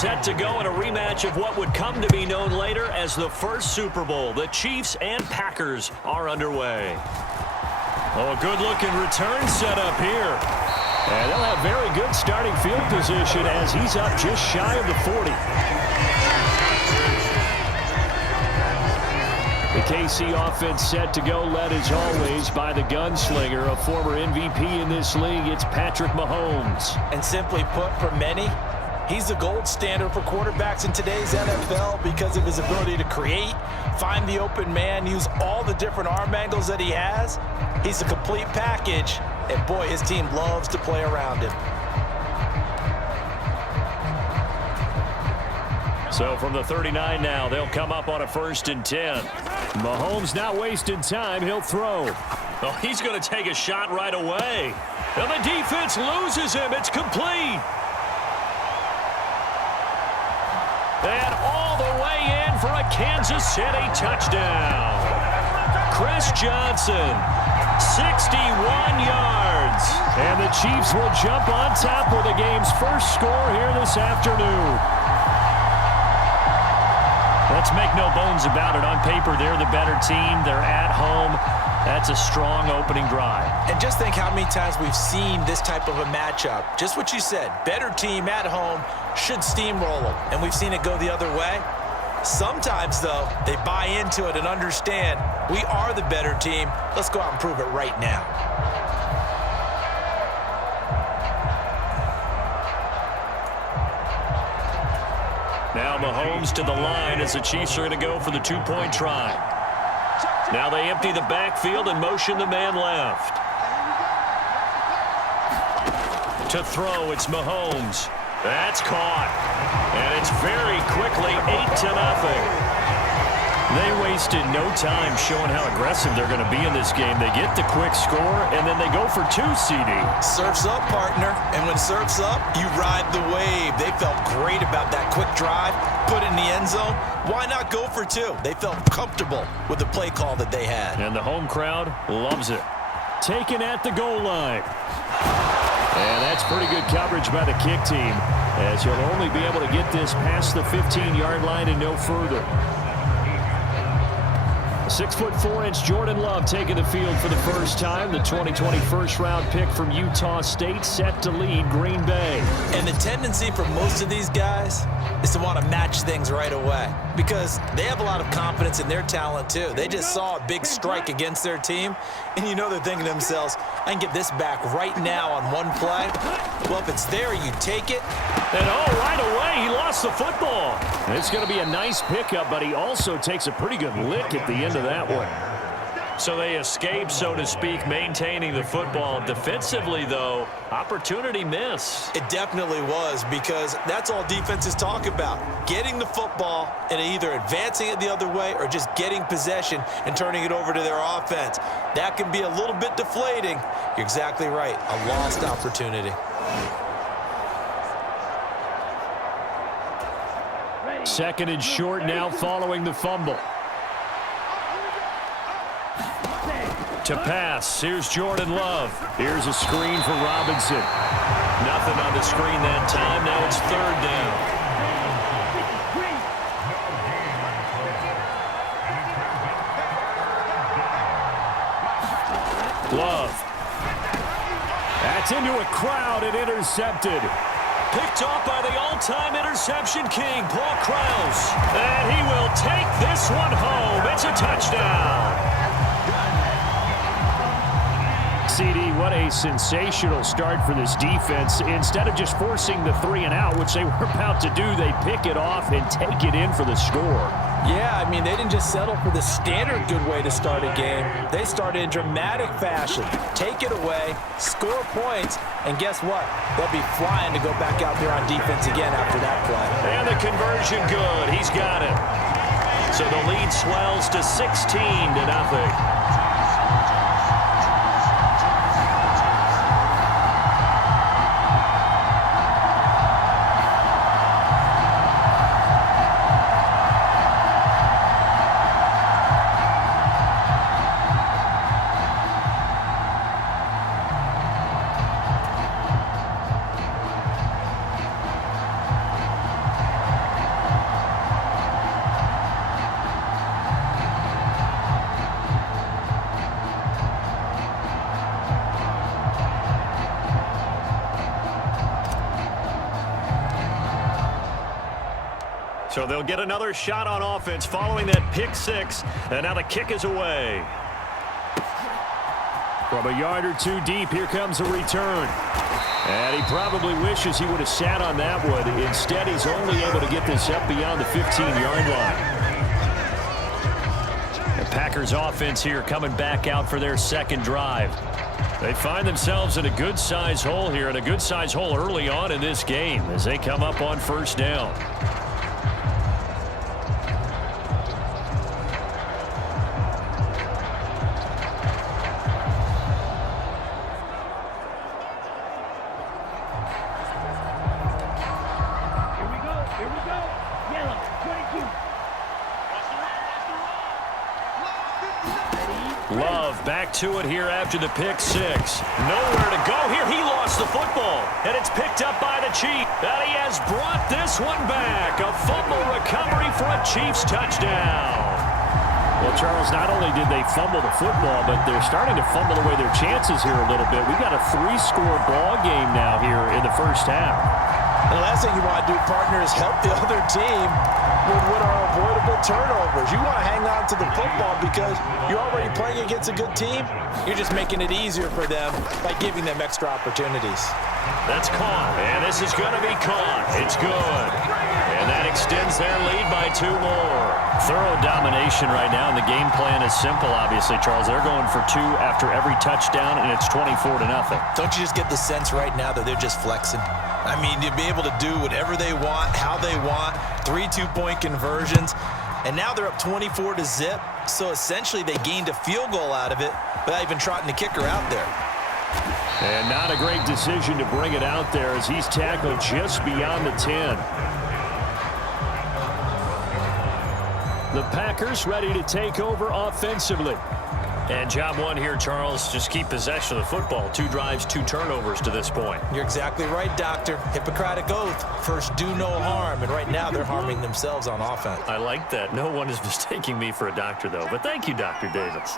set to go in a rematch of what would come to be known later as the first Super Bowl. The Chiefs and Packers are underway. Oh, a good-looking return set up here. And they'll have very good starting field position as he's up just shy of the 40. The KC offense set to go, led as always by the gunslinger, a former MVP in this league. It's Patrick Mahomes. And simply put, for many, he's the gold standard for quarterbacks in today's NFL because of his ability to create, find the open man, use all the different arm angles that he has. He's a complete package, and boy, his team loves to play around him. So from the 39 now, they'll come up on a 1st and 10. Mahomes not wasting time. He'll throw. Oh, he's going to take a shot right away. And the defense loses him. It's complete. And all the way in for a Kansas City touchdown. Chris Johnson, 61 yards. And the Chiefs will jump on top with the game's first score here this afternoon. Let's make no bones about it. On paper, they're the better team. They're at home. That's a strong opening drive. And just think how many times we've seen this type of a matchup. Just what you said, better team at home should steamroll them. And we've seen it go the other way. Sometimes, though, they buy into it and understand we are the better team. Let's go out and prove it right now. Now Mahomes to the line as the Chiefs are going to go for the two-point try. Now they empty the backfield and motion the man left. To throw, it's Mahomes. That's caught. And it's very quickly 8-0. They wasted no time showing how aggressive they're going to be in this game. They get the quick score, and then they go for 2, CD. Surf's up, partner. And when surf's up, you ride the wave. They felt great about that quick drive, put it in the end zone. Why not go for 2? They felt comfortable with the play call that they had. And the home crowd loves it. Taken at the goal line. And that's pretty good coverage by the kick team, as you'll only be able to get this past the 15-yard line and no further. 6'4" Jordan Love taking the field for the first time. The 2020 first-round pick from Utah State set to lead Green Bay. And the tendency for most of these guys is to want to match things right away because they have a lot of confidence in their talent too. They just saw a big strike against their team, and you know they're thinking to themselves, I can get this back right now on one play. Well, if it's there, you take it. And right away, he lost the football. It's going to be a nice pickup, but he also takes a pretty good lick at the end of that one. So they escape, so to speak, maintaining the football. Defensively, though, opportunity miss. It definitely was, because that's all defenses talk about. Getting the football and either advancing it the other way or just getting possession and turning it over to their offense. That can be a little bit deflating. You're exactly right. A lost opportunity. Second and short now following the fumble. To pass, here's Jordan Love. Here's a screen for Robinson. Nothing on the screen that time. Now it's 3rd down. Love. That's into a crowd and intercepted. Picked off by the all-time interception king, Paul Krause. And he will take this one home. It's a touchdown. CD, what a sensational start for this defense. Instead of just forcing the 3-and-out, which they were about to do, they pick it off and take it in for the score. Yeah, I mean, they didn't just settle for the standard good way to start a game. They started in dramatic fashion. Take it away, score points, and guess what? They'll be flying to go back out there on defense again after that play. And the conversion good. He's got it. So the lead swells to 16-0. So they'll get another shot on offense following that pick six. And now the kick is away. From a yard or two deep, here comes a return. And he probably wishes he would have sat on that one. Instead, he's only able to get this up beyond the 15-yard line. The Packers offense here coming back out for their second drive. They find themselves in a good-sized hole here, and a good-sized hole early on in this game as they come up on first down. Love back to it here after the pick six. Nowhere to go here. He lost the football, and it's picked up by the Chiefs. And he has brought this one back. A fumble recovery for a Chiefs touchdown. Well, Charles, not only did they fumble the football, but they're starting to fumble away their chances here a little bit. We've got a 3-score ball game now here in the first half. The last thing you want to do, partner, is help the other team with what are avoidable turnovers. You want to hang on to the football because you're already playing against a good team. You're just making it easier for them by giving them extra opportunities. That's caught, and this is going to be caught. It's good. And that extends their lead by 2 more. Thorough domination right now, and the game plan is simple, obviously, Charles. They're going for 2 after every touchdown, and it's 24-0. Don't you just get the sense right now that they're just flexing? I mean, to be able to do whatever they want, how they want, 3 two-point conversions, and now they're up 24-0. So essentially they gained a field goal out of it without even trotting the kicker out there. And not a great decision to bring it out there as he's tackled just beyond the 10. The Packers ready to take over offensively. And job one here, Charles, just keep possession of the football. 2 drives, 2 turnovers to this point. You're exactly right, Doctor. Hippocratic oath. First, do no harm. And right now, they're harming themselves on offense. I like that. No one is mistaking me for a doctor, though. But thank you, Dr. Davis.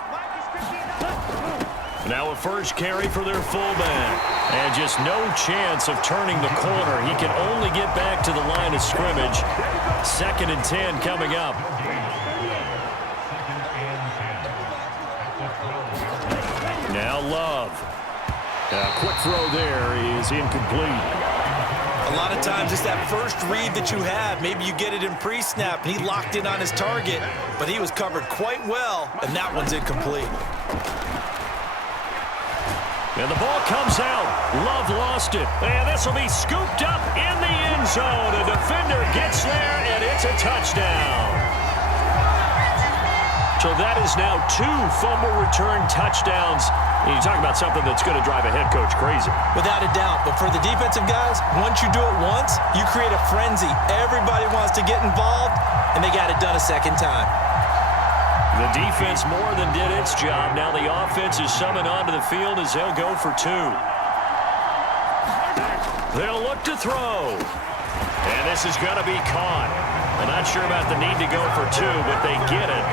Now a first carry for their fullback. And just no chance of turning the corner. He can only get back to the line of scrimmage. 2nd and 10 coming up. Now Love. A quick throw there is incomplete. A lot of times it's that first read that you have. Maybe you get it in pre-snap, and he locked in on his target, but he was covered quite well, and that one's incomplete. And the ball comes out. Love lost it. And this will be scooped up in the end zone. A defender gets there, and it's a touchdown. So that is now 2 fumble return touchdowns. And you talk about something that's going to drive a head coach crazy. Without a doubt. But for the defensive guys, once you do it once, you create a frenzy. Everybody wants to get involved, and they got it done a second time. The defense more than did its job. Now the offense is summoned onto the field as they'll go for 2. They'll look to throw. And this is going to be caught. I'm not sure about the need to go for 2, but they get it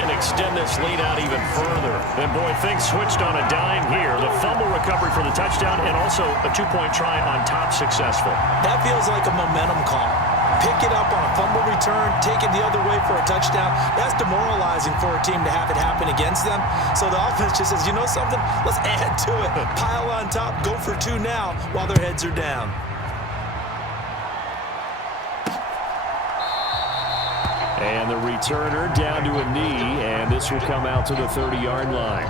and extend this lead out even further. And, boy, things switched on a dime here. The fumble recovery for the touchdown and also a 2-point try on top successful. That feels like a momentum call. Pick it up on a fumble return, take it the other way for a touchdown. That's demoralizing for a team to have it happen against them. So the offense just says, you know something? Let's add to it. Pile on top, go for 2 now while their heads are down. And the returner down to a knee, and this will come out to the 30-yard line.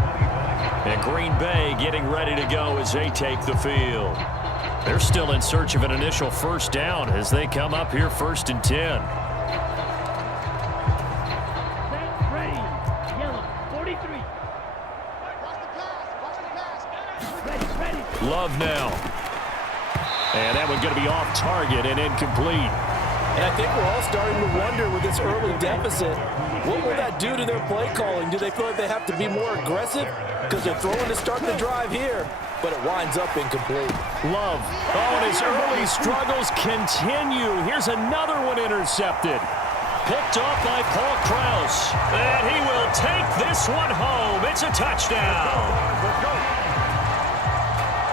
And Green Bay getting ready to go as they take the field. They're still in search of an initial first down as they come up here 1st and 10. Ready, yellow, 43. Ready. Love now. And that one's going to be off target and incomplete. And I think we're all starting to wonder with this early deficit, what will that do to their play calling? Do they feel like they have to be more aggressive? Because they're throwing to start the drive here, but it winds up incomplete. Love. Oh, and his early struggles continue. Here's another one intercepted. Picked off by Paul Krause. And he will take this one home. It's a touchdown.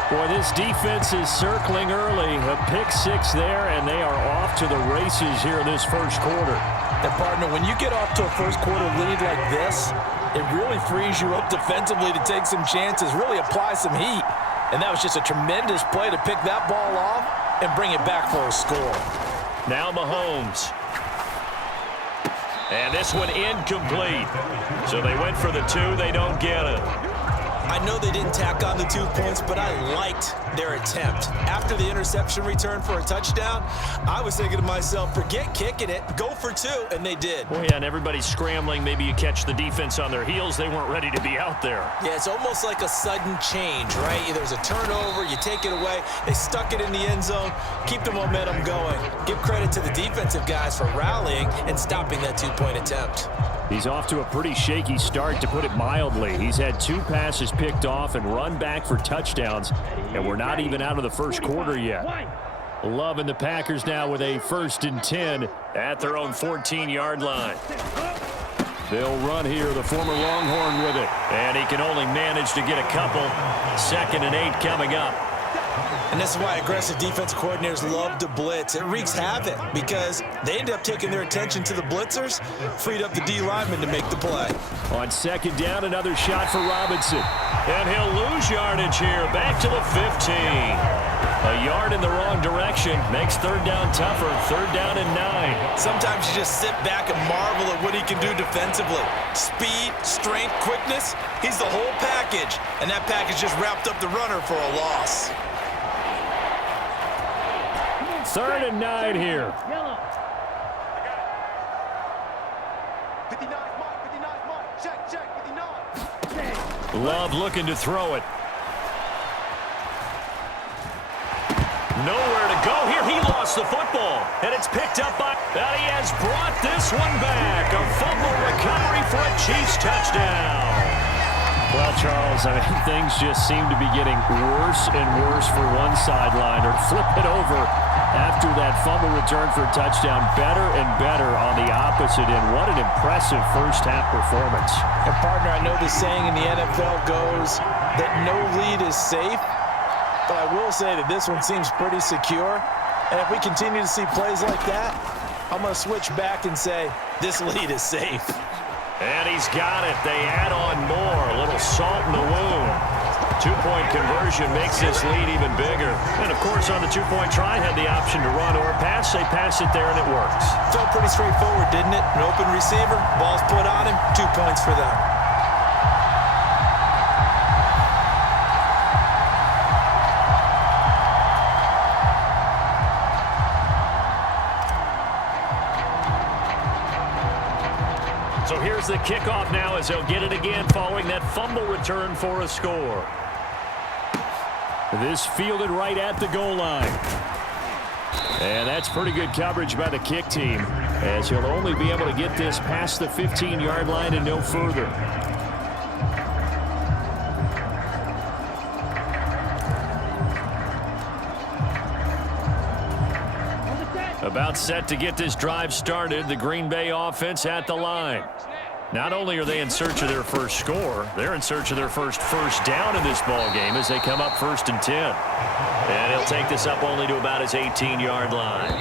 Boy, this defense is circling early. A pick six there, and they are off to the races here in this first quarter. And, partner, when you get off to a first-quarter lead like this, it really frees you up defensively to take some chances, really apply some heat. And that was just a tremendous play to pick that ball off and bring it back for a score. Now Mahomes. And this one incomplete. So they went for the two. They don't get it. I know they didn't tack on the 2 points, but I liked their attempt. After the interception return for a touchdown, I was thinking to myself, forget kicking it, go for two, and they did. Oh, yeah, and everybody's scrambling. Maybe you catch the defense on their heels. They weren't ready to be out there. Yeah, it's almost like a sudden change, right? There's a turnover, you take it away, they stuck it in the end zone, keep the momentum going. Give credit to the defensive guys for rallying and stopping that 2-point attempt. He's off to a pretty shaky start, to put it mildly. He's had 2 passes picked off and run back for touchdowns, and we're not even out of the first quarter yet. Love and the Packers now with a 1st and 10 at their own 14-yard line. They'll run here, the former Longhorn with it, and he can only manage to get a couple. 2nd and 8 coming up. And this is why aggressive defense coordinators love to blitz. It wreaks havoc because they end up taking their attention to the blitzers, freed up the D lineman to make the play. On 2nd down, another shot for Robinson. And he'll lose yardage here, back to the 15. A yard in the wrong direction makes 3rd down tougher. 3rd down and 9. Sometimes you just sit back and marvel at what he can do defensively. Speed, strength, quickness, he's the whole package. And that package just wrapped up the runner for a loss. 3rd and 9 here. Yellow. 59 mark, 59 mark. Check, 59. Love looking to throw it. Nowhere to go here. He lost the football, and it's picked up by... And he has brought this one back. A fumble recovery for a Chiefs touchdown. Well, Charles, I mean, things just seem to be getting worse and worse for one sideline. Or flip it over after that fumble return for a touchdown. Better and better on the opposite end. What an impressive first-half performance. And, partner, I know the saying in the NFL goes that no lead is safe. But I will say that this one seems pretty secure. And if we continue to see plays like that, I'm going to switch back and say this lead is safe. And he's got it. They add on more. A little salt in the wound. 2-point conversion makes this lead even bigger. And, of course, on the 2-point try, had the option to run or pass. They pass it there, and it works. Felt pretty straightforward, didn't it? An open receiver, ball's put on him, 2 points for them. So here's the kickoff now as they'll get it again following that fumble return for a score. This fielded right at the goal line. And that's pretty good coverage by the kick team, as he'll only be able to get this past the 15-yard line and no further. About set to get this drive started, the Green Bay offense at the line. Not only are they in search of their first score, they're in search of their first down in this ball game as they come up 1st and 10. And he'll take this up only to about his 18-yard line.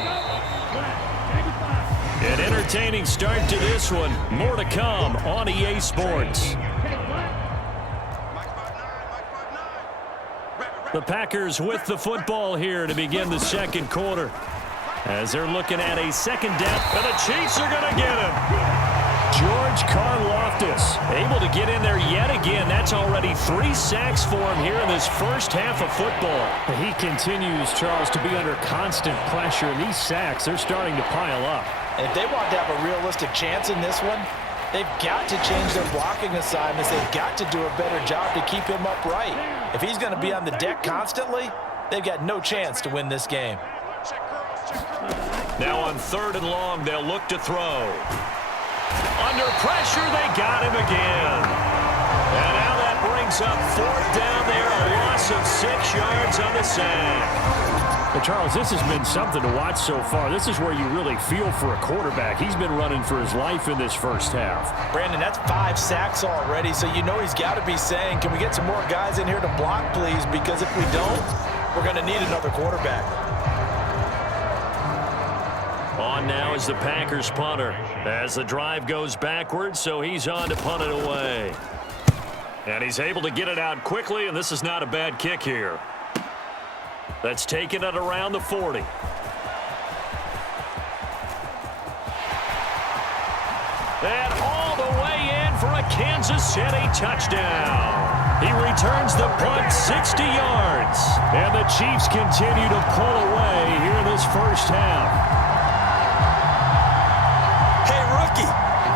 An entertaining start to this one. More to come on EA Sports. The Packers with the football here to begin the 2nd quarter, as they're looking at a 2nd down, and the Chiefs are going to get him. George Karlaftis able to get in there yet again. That's already 3 sacks for him here in this first half of football. He continues, Charles, to be under constant pressure, and these sacks, they're starting to pile up. And if they want to have a realistic chance in this one, they've got to change their blocking assignments. They've got to do a better job to keep him upright. If he's going to be on the deck constantly, they've got no chance to win this game. Now on 3rd and long, they'll look to throw. Under pressure, they got him again. And now that brings up 4th down there, a loss of 6 yards on the sack. But Charles, this has been something to watch so far. This is where you really feel for a quarterback. He's been running for his life in this first half. Brandon, that's 5 sacks already, so you know he's got to be saying, can we get some more guys in here to block, please? Because if we don't, we're going to need another quarterback. On now is the Packers punter as the drive goes backwards, so he's on to punt it away. And he's able to get it out quickly, and this is not a bad kick here. That's taken it around the 40. And all the way in for a Kansas City touchdown. He returns the punt 60 yards. And the Chiefs continue to pull away here in this first half.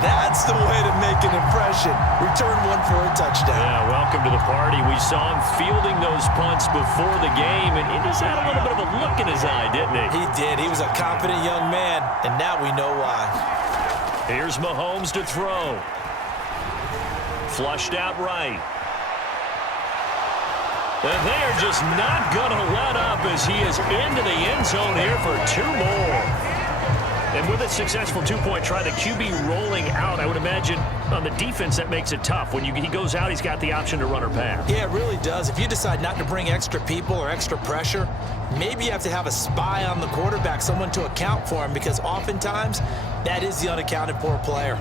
That's the way to make an impression. Return one for a touchdown. Yeah, welcome to the party. We saw him fielding those punts before the game, and he just had a little bit of a look in his eye, didn't he? He did. He was a confident young man, and now we know why. Here's Mahomes to throw. Flushed out right. And they're just not going to let up as he is into the end zone here for 2 more. And with a successful 2-point try, the QB rolling out, I would imagine on the defense that makes it tough. When he goes out, he's got the option to run or pass. Yeah, it really does. If you decide not to bring extra people or extra pressure, maybe you have to have a spy on the quarterback, someone to account for him, because oftentimes that is the unaccounted for player.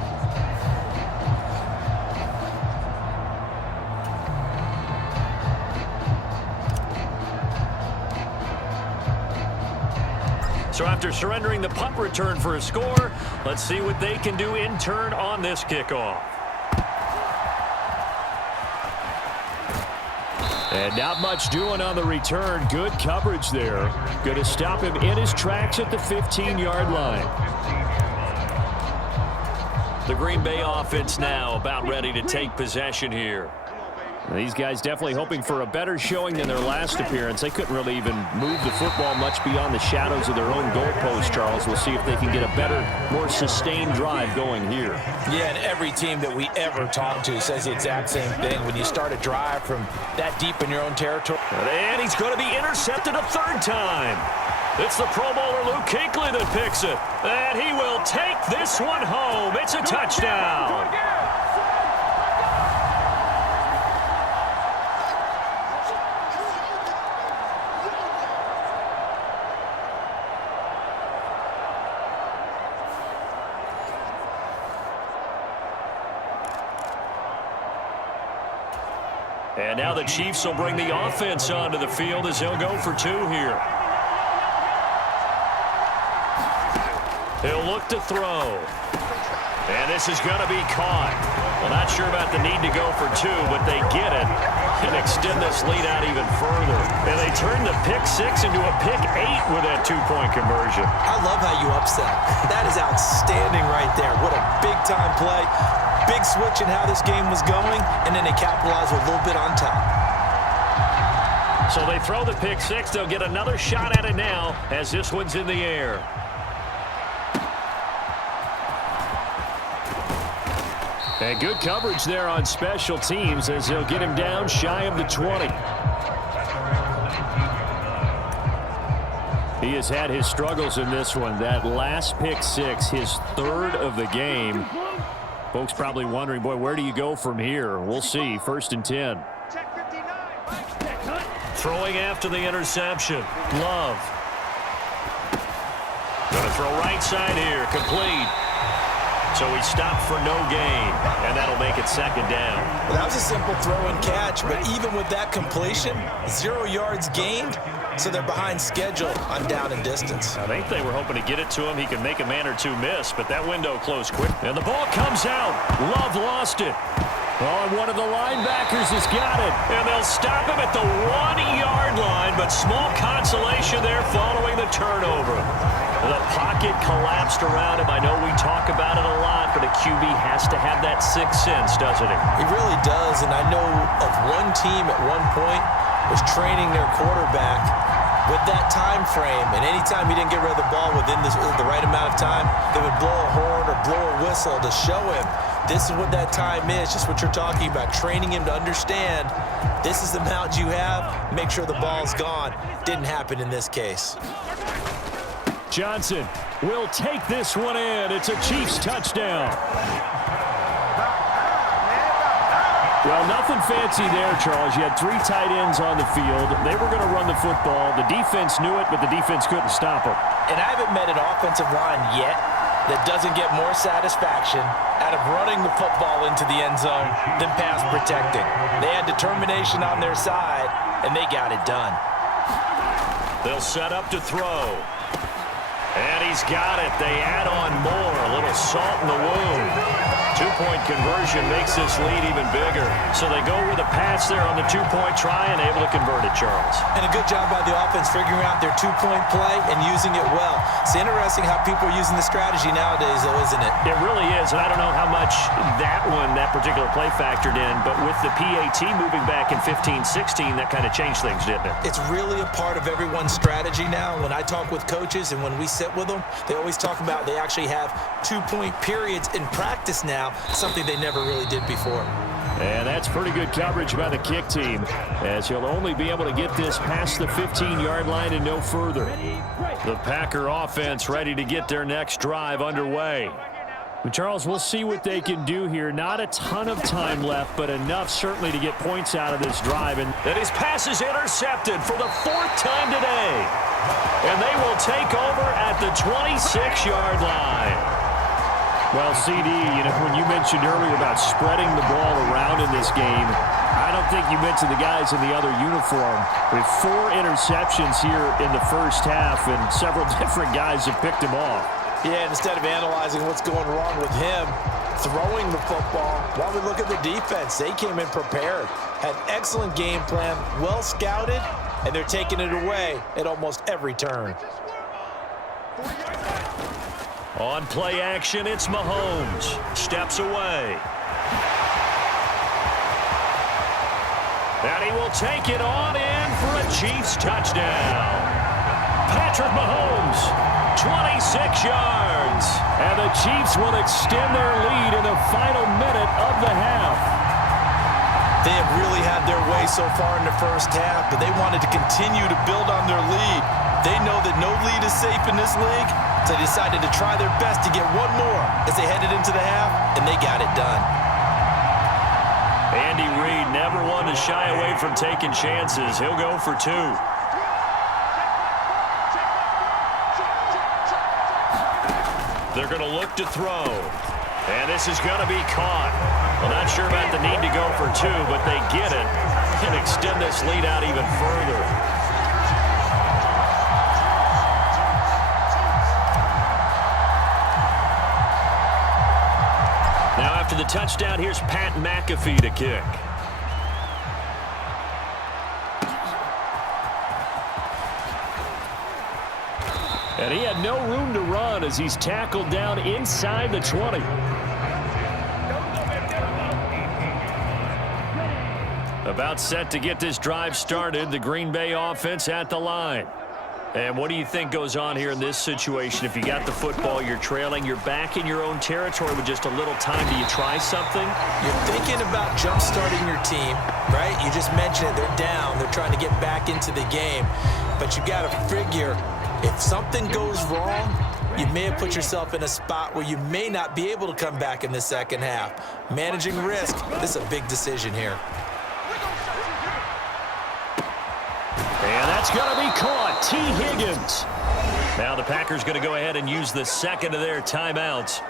So after surrendering the punt return for a score, let's see what they can do in turn on this kickoff. And not much doing on the return. Good coverage there. Going to stop him in his tracks at the 15-yard line. The Green Bay offense now about ready to take possession here. These guys definitely hoping for a better showing than their last appearance. They couldn't really even move the football much beyond the shadows of their own goalpost, Charles. We'll see if they can get a better, more sustained drive going here. Yeah, and every team that we ever talk to says the exact same thing. When you start a drive from that deep in your own territory. And he's going to be intercepted a 3rd time. It's the Pro Bowler Luke Kuechly that picks it. And he will take this one home. It's a touchdown. And now the Chiefs will bring the offense onto the field as they'll go for 2 here. He'll look to throw. And this is going to be caught. Well, not sure about the need to go for 2, but they get it and extend this lead out even further. And they turn the pick 6 into a pick 8 with that 2-point conversion. I love how you upset. That is outstanding right there. What a big-time play. Big switch in how this game was going, and then they capitalize with a little bit on top. So they throw the pick 6. They'll get another shot at it now as this one's in the air. And good coverage there on special teams as they'll get him down shy of the 20. He has had his struggles in this one. That last pick 6, his 3rd of the game. Folks probably wondering, boy, where do you go from here? We'll see. 1st and 10. Throwing after the interception. Love. Going to throw right side here. Complete. So he stopped for no gain, and that'll make it 2nd down. Well, that was a simple throw and catch, but even with that completion, 0 yards gained, so they're behind schedule on down and distance. I think they were hoping to get it to him. He could make a man or 2 miss, but that window closed quick. And the ball comes out. Love lost it. Oh, and one of the linebackers has got it. And they'll stop him at the 1-yard line, but small consolation there following the turnover. The pocket collapsed around him. I know we talk about it a lot, but a QB has to have that 6th sense, doesn't he? He really does, and I know of one team at one point was training their quarterback with that time frame, and anytime he didn't get rid of the ball within the right amount of time, they would blow a horn or blow a whistle to show him This is what that time is, just what you're talking about, training him to understand this is the amount you have, make sure the ball's gone. Didn't happen in this case. Johnson will take this one in. It's a Chiefs touchdown. Well, nothing fancy there, Charles. You had 3 tight ends on the field. They were going to run the football. The defense knew it, but the defense couldn't stop them. And I haven't met an offensive line yet that doesn't get more satisfaction out of running the football into the end zone than pass protecting. They had determination on their side, and they got it done. They'll set up to throw. And he's got it. They add on more. A little salt in the wound. 2-point conversion makes this lead even bigger. So they go with a pass there on the 2-point try and able to convert it, Charles. And a good job by the offense figuring out their 2-point play and using it well. It's interesting how people are using the strategy nowadays, though, isn't it? It really is, and I don't know how much that particular play factored in, but with the PAT moving back in 15-16, that kind of changed things, didn't it? It's really a part of everyone's strategy now. When I talk with coaches and when we sit with them, they always talk about they actually have 2-point periods in practice now, something they never really did before. And that's pretty good coverage by the kick team, as he'll only be able to get this past the 15-yard line and no further. The Packer offense ready to get their next drive underway. And Charles, we'll see what they can do here. Not a ton of time left, but enough certainly to get points out of this drive. And his pass is intercepted for the 4th time today. And they will take over at the 26-yard line. Well, CD, when you mentioned earlier about spreading the ball around in this game, I don't think you mentioned the guys in the other uniform. With 4 interceptions here in the first half, and several different guys have picked him off. Yeah, instead of analyzing what's going wrong with him, throwing the football, while we look at the defense, they came in prepared, had an excellent game plan, well scouted, and they're taking it away at almost every turn. On play action, it's Mahomes. Steps away. And he will take it on in for a Chiefs touchdown. Patrick Mahomes, 26 yards. And the Chiefs will extend their lead in the final minute of the half. They have really had their way so far in the first half, but they wanted to continue to build on their lead. They know that no lead is safe in this league, so they decided to try their best to get one more as they headed into the half, and they got it done. Andy Reid never one to shy away from taking chances. He'll go for 2. They're going to look to throw. And this is going to be caught. Well, not sure about the need to go for 2, but they get it and extend this lead out even further. Now after the touchdown, here's Pat McAfee to kick. And he had no room to run as he's tackled down inside the 20. About set to get this drive started, the Green Bay offense at the line. And what do you think goes on here in this situation? If you got the football, you're trailing, you're back in your own territory with just a little time. Do you try something? You're thinking about jump-starting your team, right? You just mentioned it. They're down. They're trying to get back into the game. But you got to figure, if something goes wrong, you may have put yourself in a spot where you may not be able to come back in the second half. Managing risk, this is a big decision here. And that's going to be caught. T. Higgins. Now the Packers going to go ahead and use the second of their timeouts.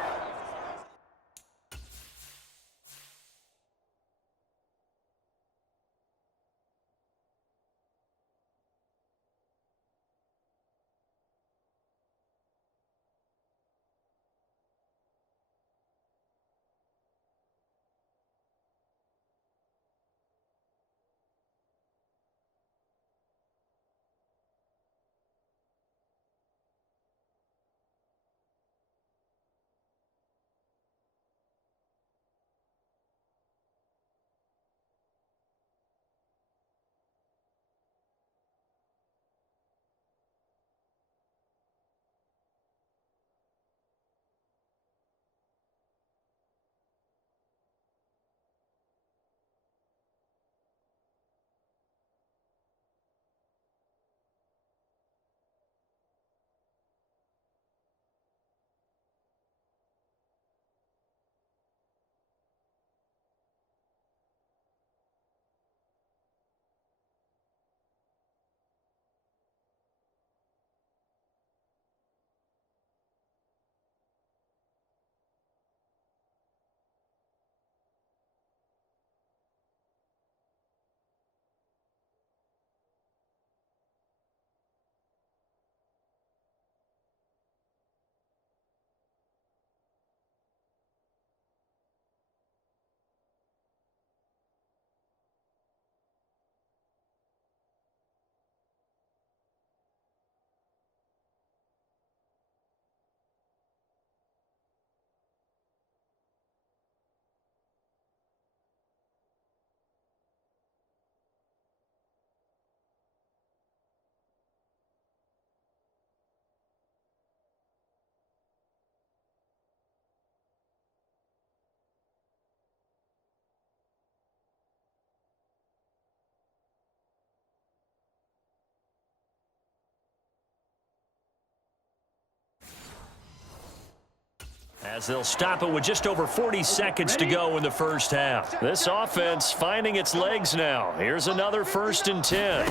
as they'll stop it with just over 40 seconds to go in the first half. This offense finding its legs now. Here's another 1st and 10.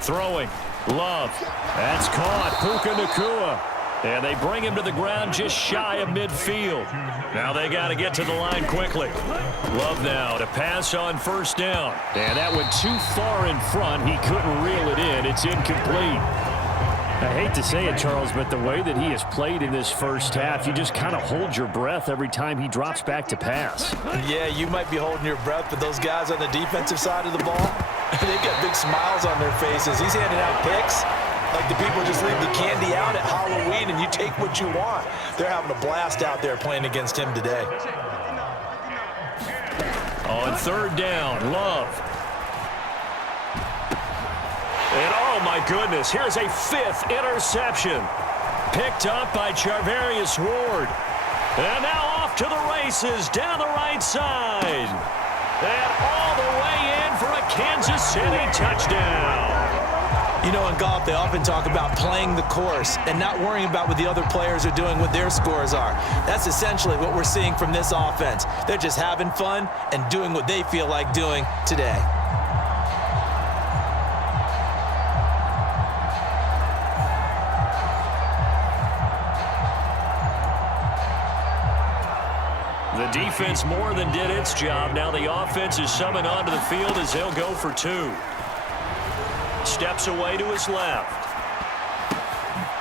Throwing. Love. That's caught. Puka Nacua. And they bring him to the ground just shy of midfield. Now they got to get to the line quickly. Love now to pass on 1st down. And that went too far in front. He couldn't reel it in. It's incomplete. I hate to say it, Charles, but the way that he has played in this first half, you just kind of hold your breath every time he drops back to pass. Yeah, you might be holding your breath, but those guys on the defensive side of the ball, they've got big smiles on their faces. He's handing out picks like the people just leave the candy out at Halloween and you take what you want. They're having a blast out there playing against him today. On 3rd down, Love. And oh my goodness, here's a 5th interception. Picked up by Charvarius Ward. And now off to the races down the right side. And all the way in for a Kansas City touchdown. You know, in golf, they often talk about playing the course and not worrying about what the other players are doing, what their scores are. That's essentially what we're seeing from this offense. They're just having fun and doing what they feel like doing today. The defense more than did its job. Now the offense is summoned onto the field as they'll go for 2. Steps away to his left.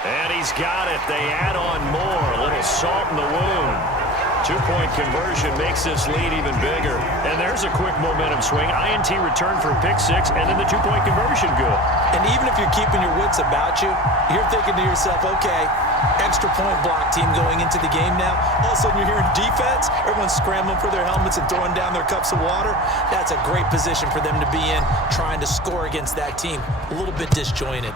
And he's got it. They add on more. A little salt in the wound. 2-point conversion makes this lead even bigger. And there's a quick momentum swing. INT return for a pick 6, and then the 2-point conversion good. And even if you're keeping your wits about you, you're thinking to yourself, okay, extra point block team going into the game now. All of a sudden you're hearing defense. Everyone's scrambling for their helmets and throwing down their cups of water. That's a great position for them to be in, trying to score against that team. A little bit disjointed.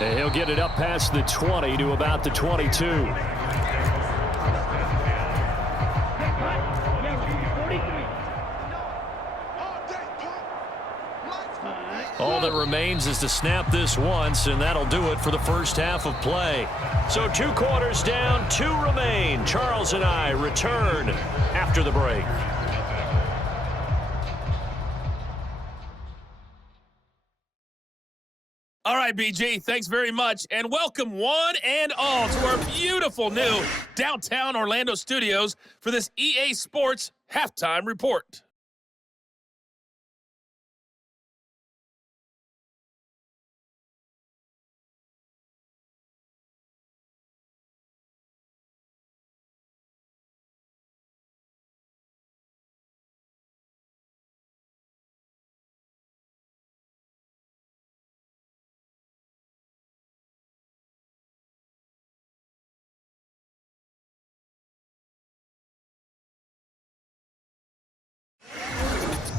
And he'll get it up past the 20 to about the 22. All that remains is to snap this once, and that'll do it for the first half of play. So 2 quarters down, 2 remain. Charles and I return after the break. All right, BG, thanks very much, and welcome one and all to our beautiful new downtown Orlando studios for this EA Sports Halftime Report.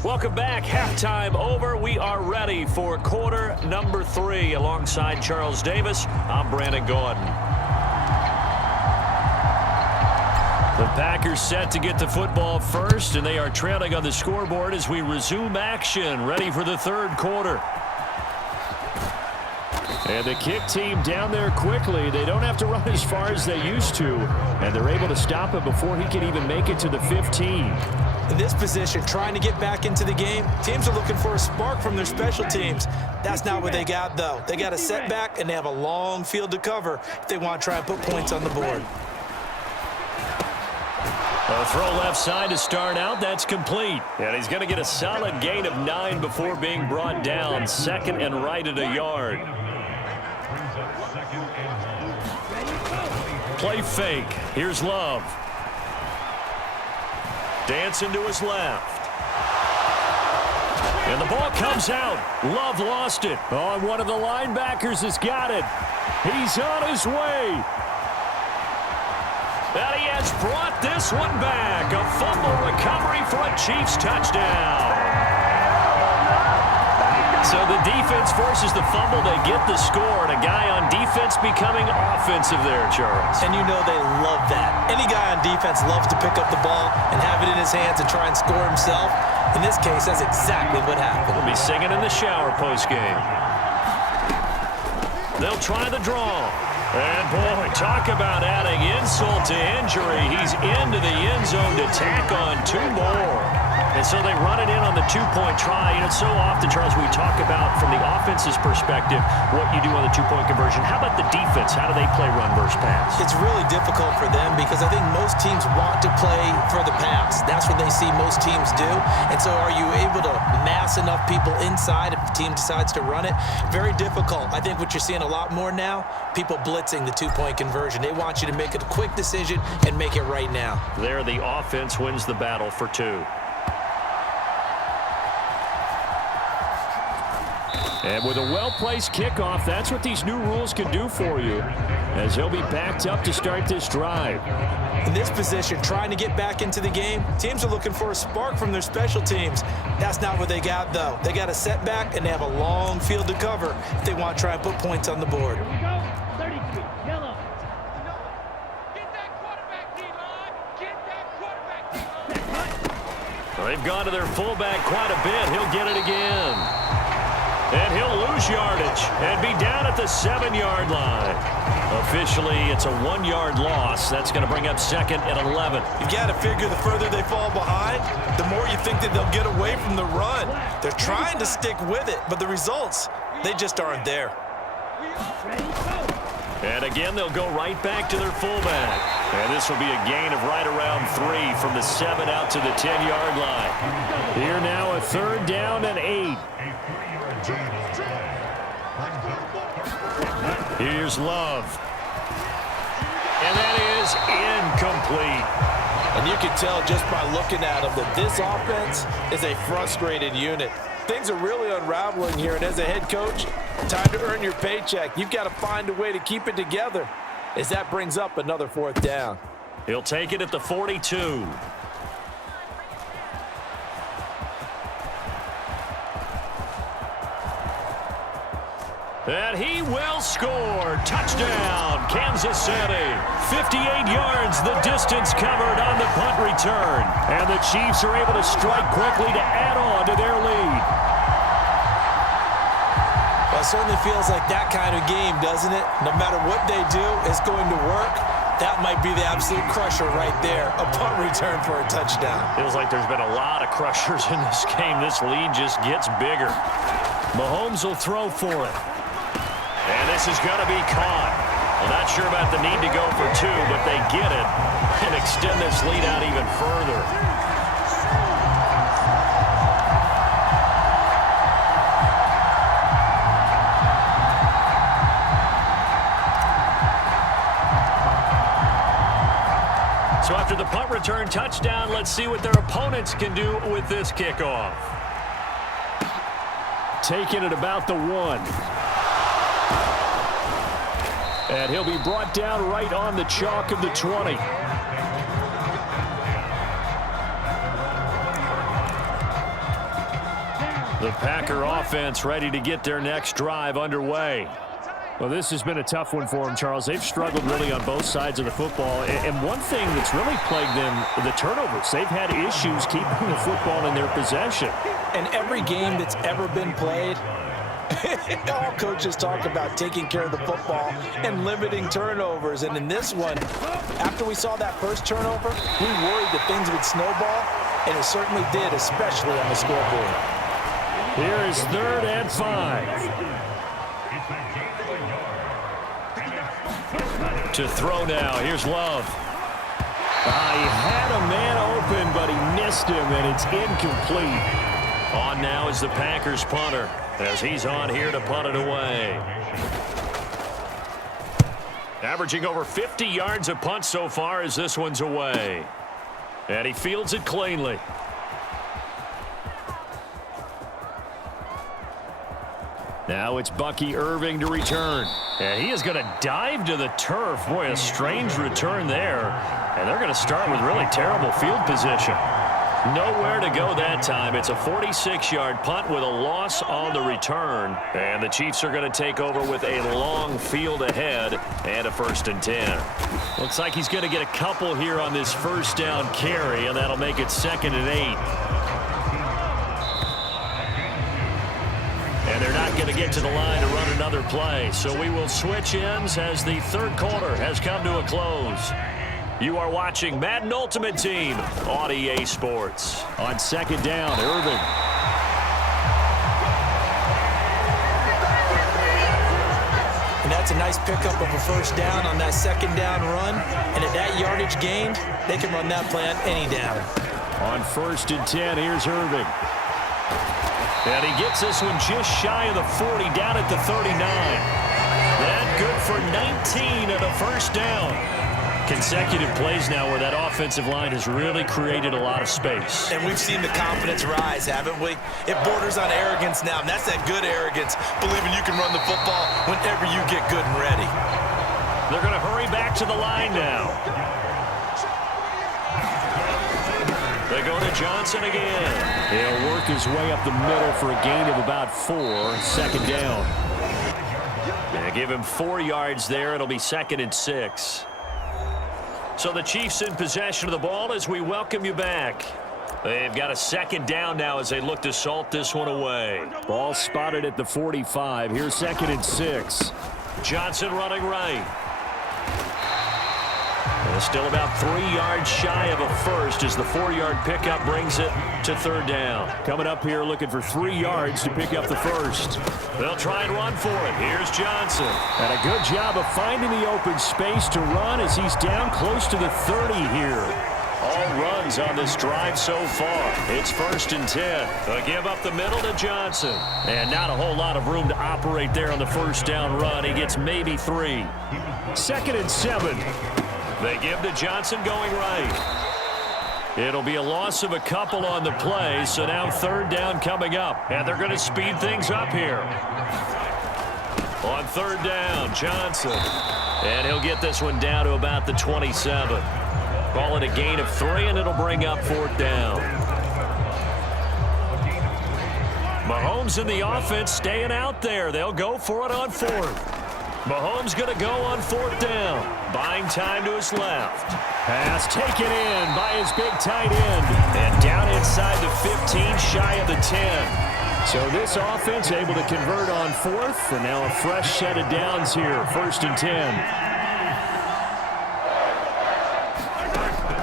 Welcome back. Halftime over. We are ready for quarter number 3. Alongside Charles Davis, I'm Brandon Gordon. The Packers set to get the football first, and they are trailing on the scoreboard as we resume action, ready for the 3rd quarter. And the kick team down there quickly. They don't have to run as far as they used to, and they're able to stop it before he can even make it to the 15. In this position, trying to get back into the game, teams are looking for a spark from their special teams. That's not what they got, though. They got a setback, and they have a long field to cover if they want to try and put points on the board. A throw left side to start out. That's complete. And he's going to get a solid gain of 9 before being brought down. 2nd and right at a yard. Play fake. Here's Love. Dancing to his left. And the ball comes out. Love lost it. Oh, and one of the linebackers has got it. He's on his way. And he has brought this one back. A fumble recovery for a Chiefs touchdown. So the defense forces the fumble. They get the score, and a guy on defense becoming offensive there, Charles. And you know they love that. Any guy on defense loves to pick up the ball and have it in his hands and try and score himself. In this case, that's exactly what happened. We'll be singing in the shower postgame. They'll try the draw. And, boy, talk about adding insult to injury. He's into the end zone to tack on 2 more. And so they run it in on the 2-point try. And it's so often, Charles, we talk about from the offense's perspective what you do on the 2-point conversion. How about the defense? How do they play run versus pass? It's really difficult for them because I think most teams want to play for the pass. That's what they see most teams do. And so are you able to mass enough people inside if the team decides to run it? Very difficult. I think what you're seeing a lot more now, people blitzing the 2-point conversion. They want you to make a quick decision and make it right now. There, the offense wins the battle for 2. And with a well-placed kickoff, that's what these new rules can do for you, as he'll be backed up to start this drive. In this position, trying to get back into the game, teams are looking for a spark from their special teams. That's not what they got, though. They got a setback, and they have a long field to cover if they want to try and put points on the board. Here we go. 33, yellow. Get that quarterback, D-line. Get that quarterback, D-line. Well, they've gone to their fullback quite a bit. He'll get it again. And he'll lose yardage and be down at the 7-yard line. Officially, it's a 1-yard loss. That's going to bring up 2nd and 11. You got to figure the further they fall behind, the more you think that they'll get away from the run. They're trying to stick with it, but the results, they just aren't there. Ready, go. And again, they'll go right back to their fullback. And this will be a gain of right around 3 from the 7 out to the 10-yard line. Here now, a 3rd down and 8. Here's Love. And that is incomplete. And you can tell just by looking at them that this offense is a frustrated unit. Things are really unraveling here, and as a head coach, time to earn your paycheck. You've got to find a way to keep it together as that brings up another 4th down. He'll take it at the 42. And he will score. Touchdown, Kansas City. 58 yards, the distance covered on the punt return. And the Chiefs are able to strike quickly to add on to their lead. Well, it certainly feels like that kind of game, doesn't it? No matter what they do, it's going to work. That might be the absolute crusher right there. A punt return for a touchdown. Feels like there's been a lot of crushers in this game. This lead just gets bigger. Mahomes will throw for it. And this is going to be caught. Well, not sure about the need to go for 2, but they get it and extend this lead out even further. So after the punt return touchdown, let's see what their opponents can do with this kickoff. Taking it about the 1. And he'll be brought down right on the chalk of the 20. The Packer offense ready to get their next drive underway. Well, this has been a tough one for them, Charles. They've struggled really on both sides of the football. And one thing that's really plagued them, the turnovers. They've had issues keeping the football in their possession. And every game that's ever been played, all coaches talk about taking care of the football and limiting turnovers. And in this one, after we saw that first turnover, we worried that things would snowball, and it certainly did, especially on the scoreboard. Here is 3rd and 5. To throw now. Here's Love. He had a man open, but he missed him, and it's incomplete. On now is the Packers punter, as he's on here to punt it away. Averaging over 50 yards a punt so far as this one's away. And he fields it cleanly. Now it's Bucky Irving to return. And he is going to dive to the turf. Boy, a strange return there. And they're going to start with really terrible field position. Nowhere to go that time. It's a 46-yard punt with a loss on the return. And the Chiefs are going to take over with a long field ahead and a 1st and 10. Looks like he's going to get a couple here on this first down carry, and that'll make it 2nd and 8. And they're not going to get to the line to run another play. So we will switch ends as the 3rd quarter has come to a close. You are watching Madden Ultimate Team on EA Sports. On 2nd down, Irving. And that's a nice pickup of a 1st down on that 2nd down run. And at that yardage gained, they can run that play on any down. On 1st and 10, here's Irving. And he gets this one just shy of the 40, down at the 39. That good for 19 and a 1st down. Consecutive plays now where that offensive line has really created a lot of space. And we've seen the confidence rise, haven't we? It borders on arrogance now, and that's that good arrogance, believing you can run the football whenever you get good and ready. They're going to hurry back to the line now. They go to Johnson again. He'll work his way up the middle for a gain of about 4, 2nd down. They give him 4 yards there. It'll be 2nd and 6. So the Chiefs in possession of the ball as we welcome you back. They've got a 2nd down now as they look to salt this one away. Ball spotted at the 45. Here's 2nd and 6. Johnson running right. And still about 3 yards shy of a first as the 4-yard pickup brings it to 3rd down. Coming up here looking for 3 yards to pick up the first. They'll try and run for it. Here's Johnson. And a good job of finding the open space to run as he's down close to the 30 here. All runs on this drive so far. It's 1st and 10. They'll give up the middle to Johnson. And not a whole lot of room to operate there on the 1st down run. He gets maybe 3. 2nd and 7. They give to Johnson going right. It'll be a loss of a couple on the play, so now 3rd down coming up. And they're going to speed things up here. On 3rd down, Johnson. And he'll get this one down to about the 27. Call it a gain of 3, and it'll bring up 4th down. Mahomes and the offense staying out there. They'll go for it on 4th. Mahomes going to go on 4th down. Buying time to his left. Pass taken in by his big tight end. And down inside the 15, shy of the 10. So this offense able to convert on 4th. And now a fresh set of downs here. 1st and 10.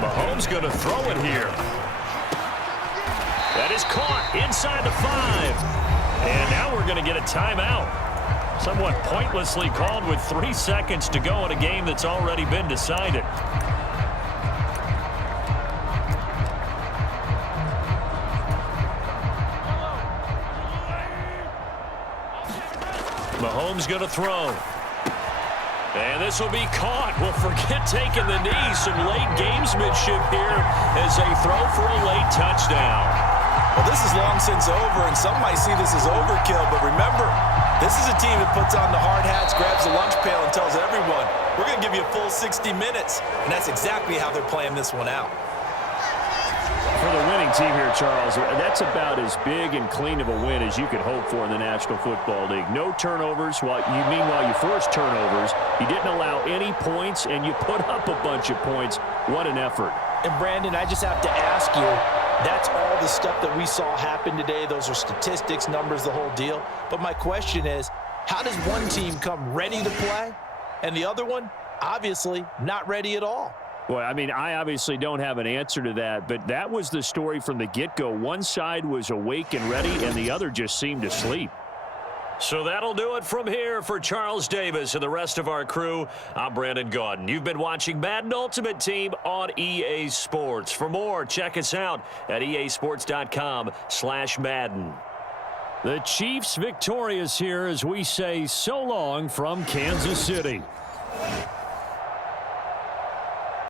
Mahomes going to throw it here. That is caught inside the 5. And now we're going to get a timeout. Somewhat pointlessly called with 3 seconds to go in a game that's already been decided. Mahomes going to throw. And this will be caught. Well, forget taking the knee. Some late gamesmanship here as they throw for a late touchdown. Well, this is long since over, and some might see this as overkill, but remember, this is a team that puts on the hard hats, grabs the lunch pail, and tells everyone, we're going to give you a full 60 minutes, and that's exactly how they're playing this one out. For the winning team here, Charles, that's about as big and clean of a win as you could hope for in the National Football League. No turnovers. Meanwhile, you forced turnovers. You didn't allow any points, and you put up a bunch of points. What an effort. And, Brandon, I just have to ask you, that's all the stuff that we saw happen today. Those are statistics, numbers, the whole deal. But my question is, how does one team come ready to play, and the other one, obviously, not ready at all? Well, I mean, I obviously don't have an answer to that, but that was the story from the get-go. One side was awake and ready, and the other just seemed asleep. So that'll do it from here for Charles Davis and the rest of our crew. I'm Brandon Gaudin. You've been watching Madden Ultimate Team on EA Sports. For more, check us out at easports.com/Madden. The Chiefs victorious here as we say so long from Kansas City.